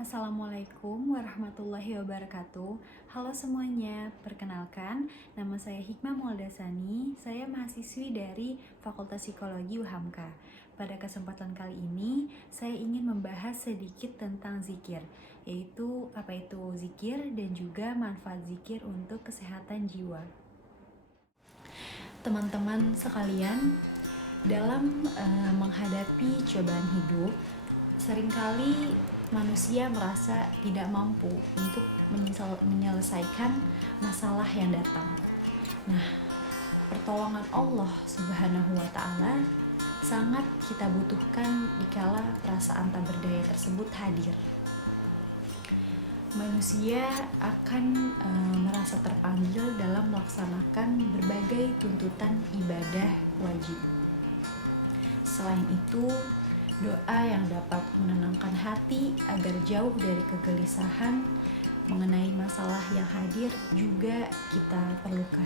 Assalamualaikum warahmatullahi wabarakatuh. Halo semuanya, perkenalkan nama saya Hikmah Mualdasani. Saya mahasiswi dari Fakultas Psikologi UHAMKA. Pada kesempatan kali ini, saya ingin membahas sedikit tentang zikir, yaitu apa itu zikir dan juga manfaat zikir untuk kesehatan jiwa. Teman-teman sekalian, dalam menghadapi cobaan hidup, seringkali manusia merasa tidak mampu untuk menyelesaikan masalah yang datang. Nah, pertolongan Allah Subhanahu wa Ta'ala sangat kita butuhkan dikala perasaan tak berdaya tersebut hadir. Manusia akan merasa terpanggil dalam melaksanakan berbagai tuntutan ibadah wajib. Selain itu, doa yang dapat menenangkan hati agar jauh dari kegelisahan mengenai masalah yang hadir juga kita perlukan.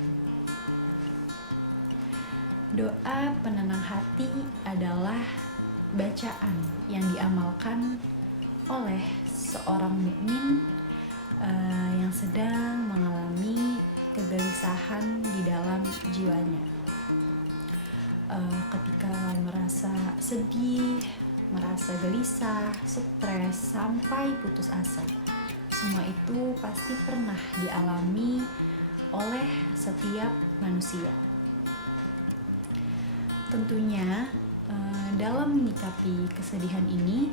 Doa penenang hati adalah bacaan yang diamalkan oleh seorang mukmin yang sedang mengalami kegelisahan di dalam jiwanya. Ketika merasa sedih, merasa gelisah, stres, sampai putus asa. Semua itu pasti pernah dialami oleh setiap manusia. Tentunya dalam menyikapi kesedihan ini,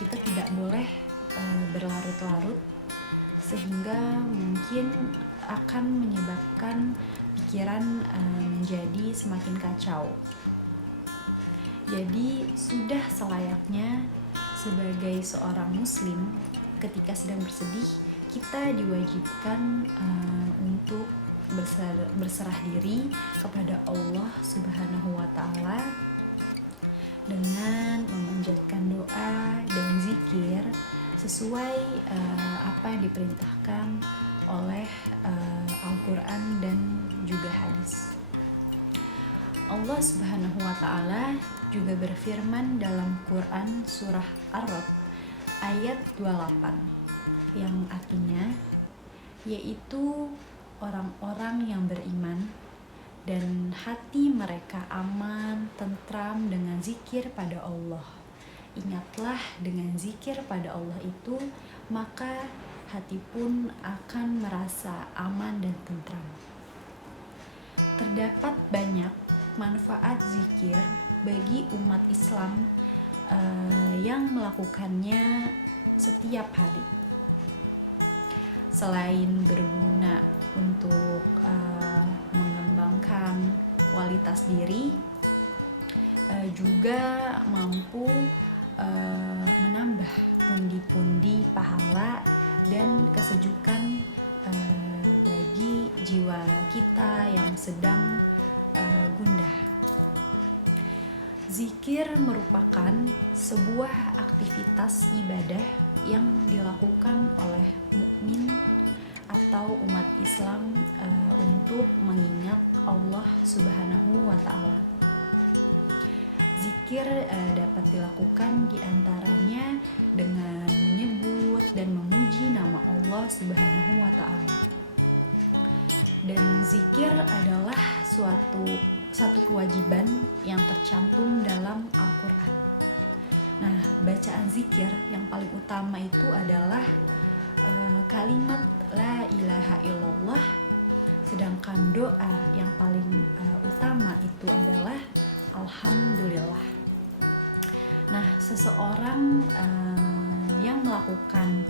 kita tidak boleh berlarut-larut sehingga mungkin akan menyebabkan pikiran menjadi semakin kacau. Jadi sudah selayaknya sebagai seorang muslim ketika sedang bersedih, kita diwajibkan untuk berserah diri kepada Allah Subhanahu wa Ta'ala dengan memanjatkan doa dan zikir sesuai apa yang diperintahkan oleh Al-Quran dan juga hadis. Allah Subhanahu wa Ta'ala juga berfirman dalam Quran surah Ar-Ra'd ayat 28 yang artinya yaitu orang-orang yang beriman dan hati mereka aman, tentram dengan zikir pada Allah. Ingatlah dengan zikir pada Allah itu, maka hati pun akan merasa aman dan tentram. Terdapat banyak manfaat zikir bagi umat Islam yang melakukannya setiap hari. Selain berguna untuk mengembangkan kualitas diri, juga mampu menambah pundi-pundi pahala dan kesejukan bagi jiwa kita yang sedang gundah. Zikir merupakan sebuah aktivitas ibadah yang dilakukan oleh mukmin atau umat Islam untuk mengingat Allah Subhanahu wa Ta'ala. Zikir dapat dilakukan diantaranya dengan menyebut dan memuji nama Allah Subhanahu wa Ta'ala. Dan zikir adalah satu kewajiban yang tercantum dalam Al-Quran. Nah, bacaan zikir yang paling utama itu adalah kalimat La ilaha illallah. Sedangkan doa yang paling utama itu adalah Alhamdulillah. Nah, seseorang yang melakukan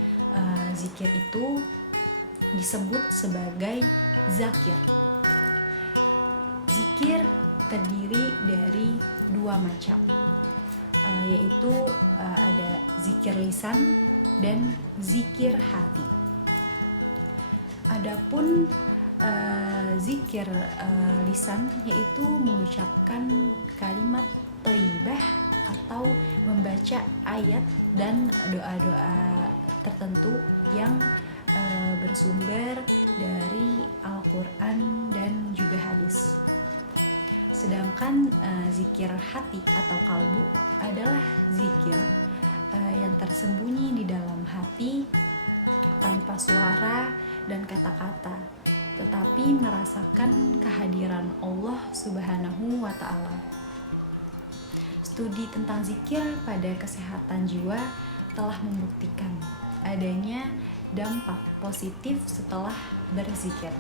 zikir itu disebut sebagai zakir. Zikir terdiri dari dua macam, yaitu ada zikir lisan dan zikir hati. Adapun zikir lisan yaitu mengucapkan kalimat thayyibah atau membaca ayat dan doa-doa tertentu yang bersumber dari Al-Quran dan juga hadis. Sedangkan zikir hati atau kalbu adalah zikir yang tersembunyi di dalam hati tanpa suara dan kata-kata, tetapi merasakan kehadiran Allah Subhanahu wa Ta'ala. Studi tentang zikir pada kesehatan jiwa telah membuktikan adanya dampak positif setelah berzikir.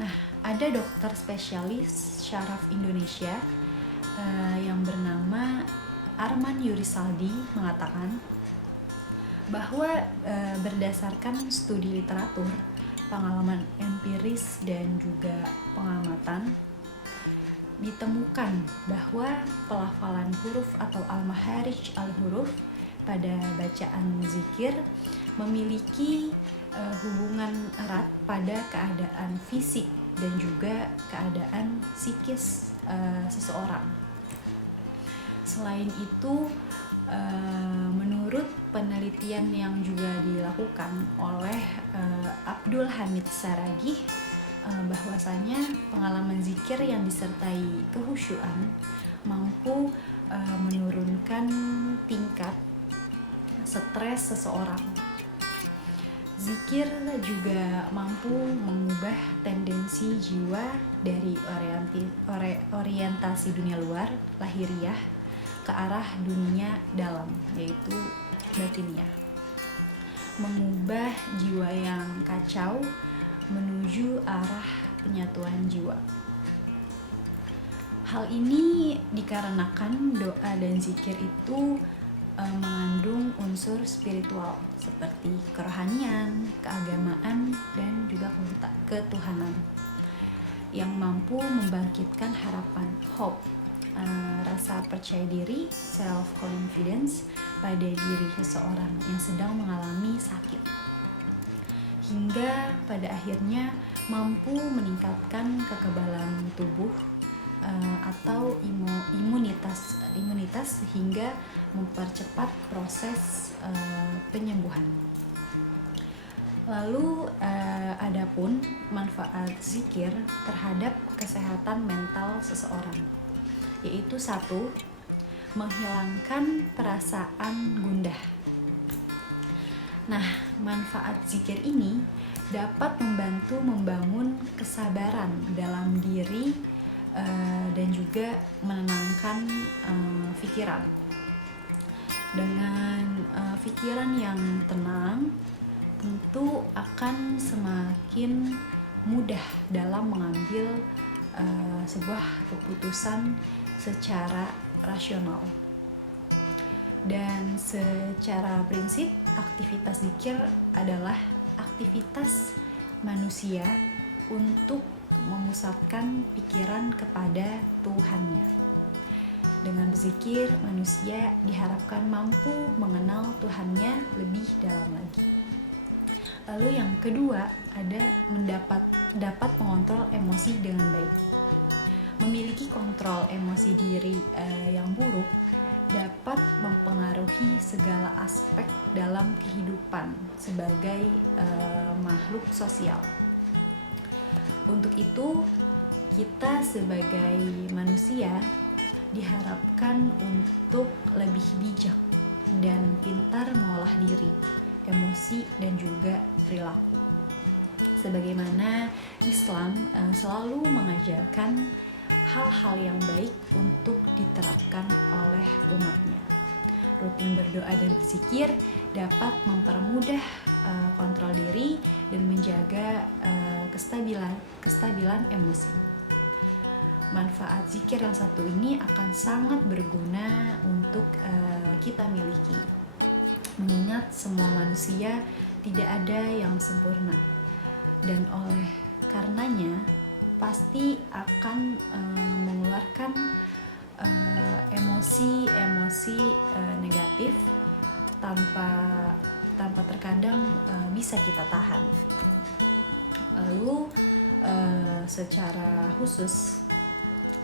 Nah, ada dokter spesialis syaraf Indonesia yang bernama Arman Yurisaldi mengatakan bahwa berdasarkan studi literatur, pengalaman empiris dan juga pengamatan, ditemukan bahwa pelafalan huruf atau al-maharij al-huruf pada bacaan zikir memiliki hubungan erat pada keadaan fisik dan juga keadaan psikis seseorang. Selain itu, menurut penelitian yang juga dilakukan oleh Abdul Hamid Saragih, bahwasanya pengalaman zikir yang disertai kehusyuan mampu menurunkan tingkat stres seseorang. Zikir juga mampu mengubah tendensi jiwa dari orientasi dunia luar, lahiriah, ke arah dunia dalam, yaitu batiniah. Mengubah jiwa yang kacau menuju arah penyatuan jiwa. Hal ini dikarenakan doa dan zikir itu mengandung unsur spiritual seperti kerohanian, keagamaan, dan juga ketuhanan yang mampu membangkitkan harapan, hope, rasa percaya diri, self confidence pada diri seseorang yang sedang mengalami sakit, hingga pada akhirnya mampu meningkatkan kekebalan tubuh atau imunitas hingga mempercepat proses penyembuhan. Lalu adapun manfaat zikir terhadap kesehatan mental seseorang, yaitu 1. Menghilangkan perasaan gundah. Nah, manfaat zikir ini dapat membantu membangun kesabaran dalam diri dan juga menenangkan pikiran. Dengan pikiran yang tenang, tentu akan semakin mudah dalam mengambil sebuah keputusan secara rasional. Dan secara prinsip, aktivitas zikir adalah aktivitas manusia untuk memusatkan pikiran kepada Tuhannya. Dengan berzikir, manusia diharapkan mampu mengenal Tuhannya lebih dalam lagi. Lalu yang kedua, ada dapat mengontrol emosi dengan baik. Memiliki kontrol emosi diri yang buruk dapat mempengaruhi segala aspek dalam kehidupan sebagai makhluk sosial. Untuk itu, kita sebagai manusia diharapkan untuk lebih bijak dan pintar mengolah diri, emosi, dan juga perilaku. Sebagaimana Islam selalu mengajarkan hal-hal yang baik untuk diterapkan oleh umatnya. Rutin berdoa dan berzikir dapat mempermudah kontrol diri dan menjaga kestabilan emosi. Manfaat zikir yang satu ini akan sangat berguna untuk kita miliki, mengingat semua manusia tidak ada yang sempurna, dan oleh karenanya pasti akan mengeluarkan emosi-emosi negatif tanpa terkadang bisa kita tahan. Lalu secara khusus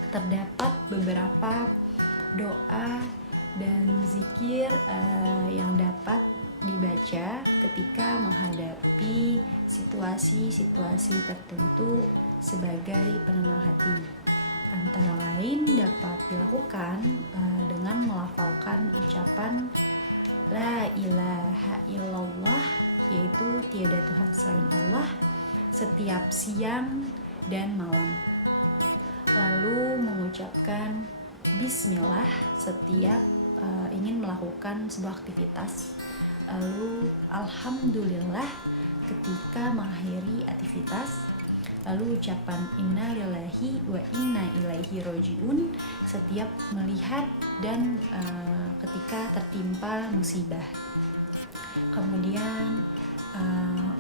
terdapat beberapa doa dan zikir yang dapat dibaca ketika menghadapi situasi-situasi tertentu sebagai penenang hati. Antara lain dapat dilakukan dengan melafalkan ucapan La ilaha illallah, yaitu tiada Tuhan selain Allah, setiap siang dan malam. Lalu mengucapkan bismillah setiap ingin melakukan sebuah aktivitas. Lalu alhamdulillah ketika mengakhiri aktivitas. Lalu ucapan inna lillahi wa inna ilaihi rojiun setiap melihat dan ketika tertimpa musibah. Kemudian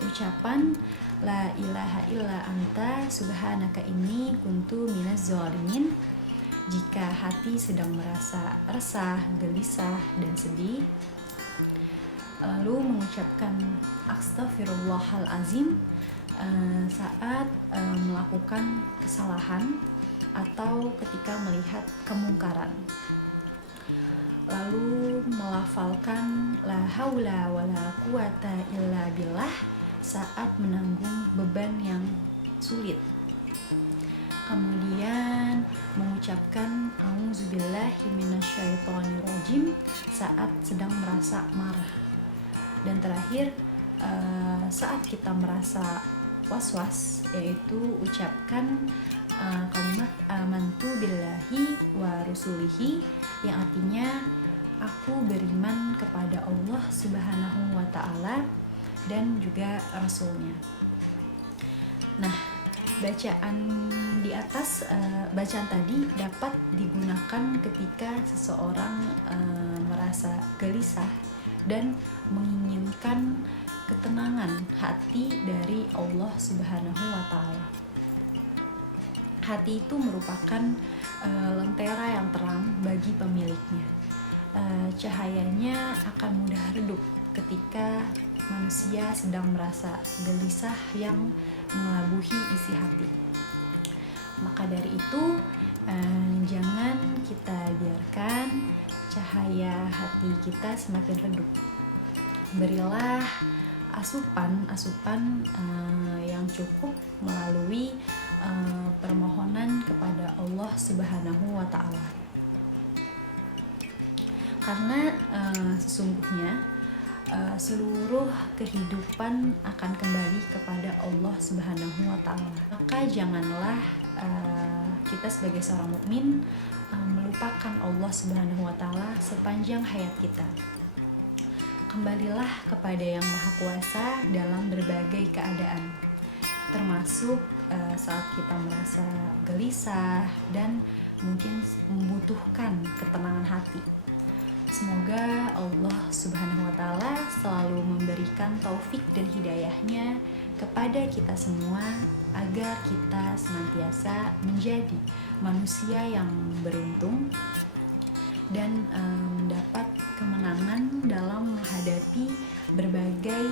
ucapan la ilaha illa anta subhanaka inni kuntu minaz zalimin jika hati sedang merasa resah, gelisah, dan sedih. Lalu mengucapkan astaghfirullahalazim saat melakukan kesalahan atau ketika melihat kemungkaran. Lalu melafalkan la haula wala quwata illa billah saat menanggung beban yang sulit. Kemudian mengucapkan auzubillahi minasyaitonirrajim saat sedang merasa marah. Dan terakhir saat kita merasa was-was, yaitu ucapkan kalimat amantu billahi wa rusulihi yang artinya aku beriman kepada Allah Subhanahu wa ta'ala dan juga Rasulnya. Nah, bacaan di atas, bacaan tadi dapat digunakan ketika seseorang merasa gelisah dan menginginkan ketenangan hati dari Allah Subhanahu wa ta'ala. Hati itu merupakan lentera yang terang bagi pemiliknya. Cahayanya akan mudah redup ketika manusia sedang merasa gelisah yang mengelabuhi isi hati. Maka dari itu, jangan kita biarkan cahaya hati kita semakin redup. Berilah asupan yang cukup melalui permohonan kepada Allah Subhanahu wa ta'ala. Karena sesungguhnya seluruh kehidupan akan kembali kepada Allah Subhanahu wa ta'ala. Maka janganlah kita sebagai seorang mukmin melupakan Allah Subhanahu wa ta'ala sepanjang hayat kita. Kembalilah kepada Yang Maha Kuasa dalam berbagai keadaan, termasuk saat kita merasa gelisah dan mungkin membutuhkan ketenangan hati. Semoga Allah Subhanahu wa ta'ala selalu memberikan taufik dan hidayahnya kepada kita semua agar kita senantiasa menjadi manusia yang beruntung dan mendapat kemenangan dalam menghadapi berbagai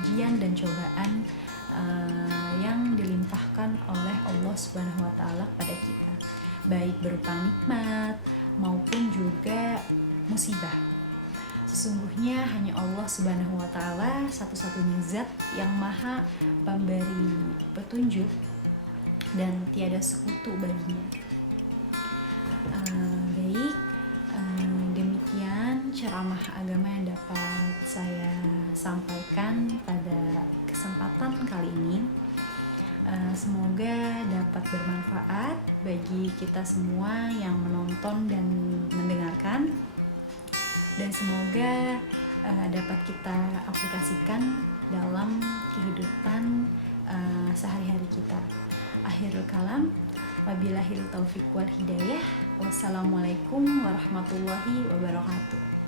ujian dan cobaan yang dilimpahkan oleh Allah Subhanahu wa ta'ala pada kita, baik berupa nikmat maupun juga musibah. Sesungguhnya hanya Allah Subhanahu wa ta'ala satu-satunya zat yang maha pemberi petunjuk dan tiada sekutu baginya. Baik, demikian ceramah agama yang dapat saya sampaikan pada kesempatan kali ini. Semoga dapat bermanfaat bagi kita semua yang menonton dan mendengarkan, dan semoga dapat kita aplikasikan dalam kehidupan sehari-hari kita. Akhirul kalam, wabillahil taufiq wal hidayah. Wassalamualaikum warahmatullahi wabarakatuh.